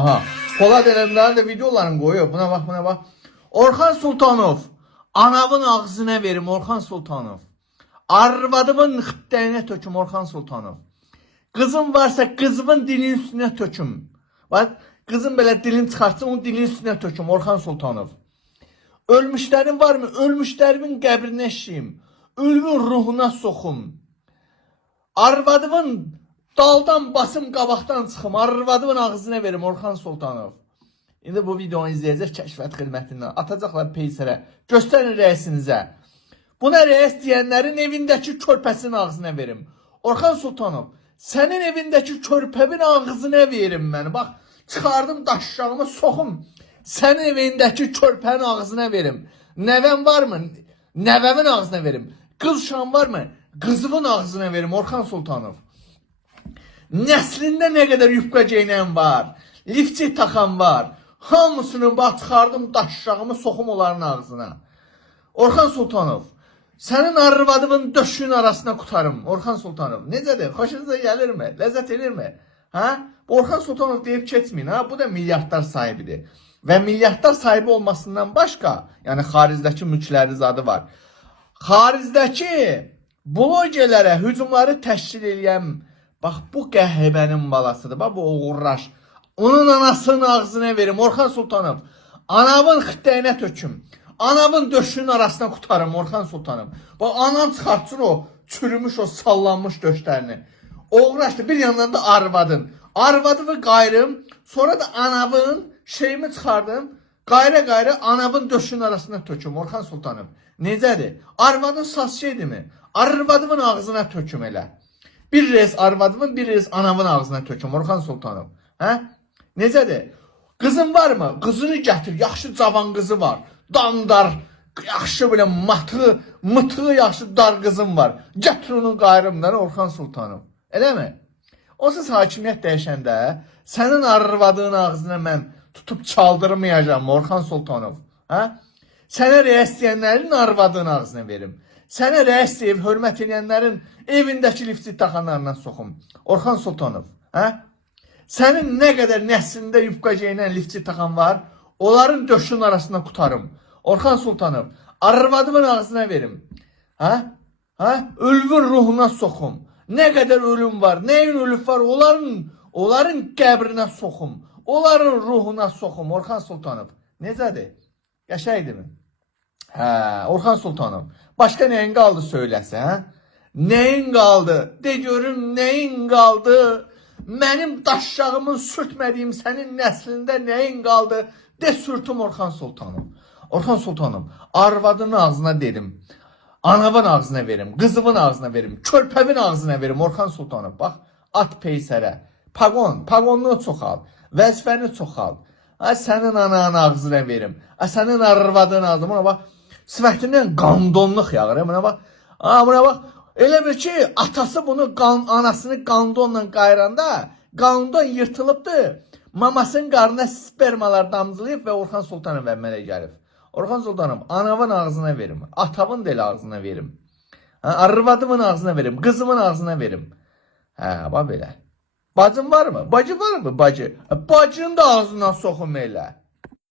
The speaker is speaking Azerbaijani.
Aha. Polad Ələmdarın da videolarını qoyuyor. Buna bax, buna bax. Orxan Sultanov. Anavın ağzına verim Orxan Sultanov. Arvadımın xittəyinə töküm Orxan Sultanov. Kızım varsa kızımın dilinin üstüne töküm. Bak kızım böyle dilini çıkartsın onun dilinin üstüne töküm Orxan Sultanov. Ölmüşlerin var mı? Ölmüşlerimin qəbrinə şişim. Ölümün ruhuna soxum. Arvadımın daldan basım qabaqdan çıxım. Arvadımın ağzına verim Orxan Sultanov. İndi bu videonu izleyəcək kəşfiyyat xidmətindən. Atacaqlar peysərə. Göstərin rəisinizə. Buna rəis deyənlərin evindəki körpəsinin ağzına verim. Orxan Sultanov. Sənin evindəki körpəmin ağzına verim mən. Bax, çıxardım daşşağımı soxum. Sənin evindəki körpənin ağzına verim. Nəvəm var mı? Nəvəmin ağzına verim. Qız uşağın var mı? Qızımın ağzına verim Orxan Sultanov. Nəslində nə qədər yufqa geynən var. Lifçi taxan var. Hamısını bax, çıxardım daşşağımı soxum onların ağzına. Orxan Sultanov. Sənin arvadımın döşünün arasına qutarım Orxan Sultanov. Necədir? Xoşunuza gəlirmi? Ləzzət edirmi? Ha? Orxan Sultanov deyib keçməyin. Ha? Bu da milyardlar sahibidir. Və milyardlar sahibi olmasından başqa, yəni xaricdəki mülkləri zadı var. Xaricdəki blogerlərə hücumları təşkil edən, bax bu qəhbənin balasıdır. Bax bu oğurraş. Onun anasının ağzına verim Orxan Sultanov. Anavın xittəyinə töküm. Anamın döşünün arasına qutarım Orxan Sultanov. Bax anam çıxartsın o çürümüş, o sallanmış döşlərini. Oğraşdı, bir yandan da arvadın. Arvadımı qayrım, sonra da anavın şeyimi çıxardım. Qayra anavın döşünün arasına töküm Orxan Sultanov. Necədir? Arvadın saz şeydir mi? Arvadımın ağzına töküm elə. Bir reis arvadımın, bir reis anavın ağzına töküm Orxan Sultanov. Hə? Necədir? Qızın var mı? Qızını gətir, yaxşı cavan qızı var. Dandar, yaxşı belə mıtığı yaxşı dar qızım var. Gətir onun qayrımdan Orxan Sultanov. Eləmi? Onsuz hakimiyyət dəyişəndə sənin arvadığın ağzına mən tutub çaldırmayacağım Orxan Sultanov. Hə? Sənə rəis deyənlərin arvadığın ağzına verim. Sənə rəis deyib hörmət edənlərin evindəki lifti taxanlarından soxum. Orxan Sultanov. Hə? Sənin nə qədər nəslində yufqa geynən lifti taxan var, onların döşünün arasına qutarım. Orxan Sultanov. Arvadımın ağzına verim. Ha? Ha? Ölümün ruhuna soxum. Nə qədər ölüm var, nəyin ölüb var, onların qəbrinə soxum. Onların ruhuna soxum Orxan Sultanov. Necədir? Yaşaydımı? Hə, Orxan Sultanov. Başqa nəyin qaldı söyləsə, hə? Nəyin qaldı? De görüm nəyin qaldı? Mənim daşşağımın sürtmədiyim sənin nəslində nəyin qaldı? De sürtüm Orxan Sultanov. Orxan Sultanov, arvadının ağzına dedim. Anavın ağzına verim, qızımın ağzına verim, körpəmin ağzına verim Orxan Sultanov. Bax, at peysərə, pagonunu çoxal, vəzifəni çoxal. Sənin ananın ağzına verim, sənin arvadının ağzına, buna bax, sifətindən qandonluq yağır, buna bax. Buna bax, elə bir ki, atası bunu, anasını qandonla qayranda, qandon yırtılıbdır. Mamasının qarnına spermalar damcılayıb və Orxan Sultanov əmələ gəlib. Orxan Sultanov, anavın ağzına verim, atavın da elə ağzına verim. Arvadımın ağzına verim, qızımın ağzına verim. Hə, bax belə. Bacın var mı? Bacı var mı? Bacı. Bacının da ağzına soxum elə.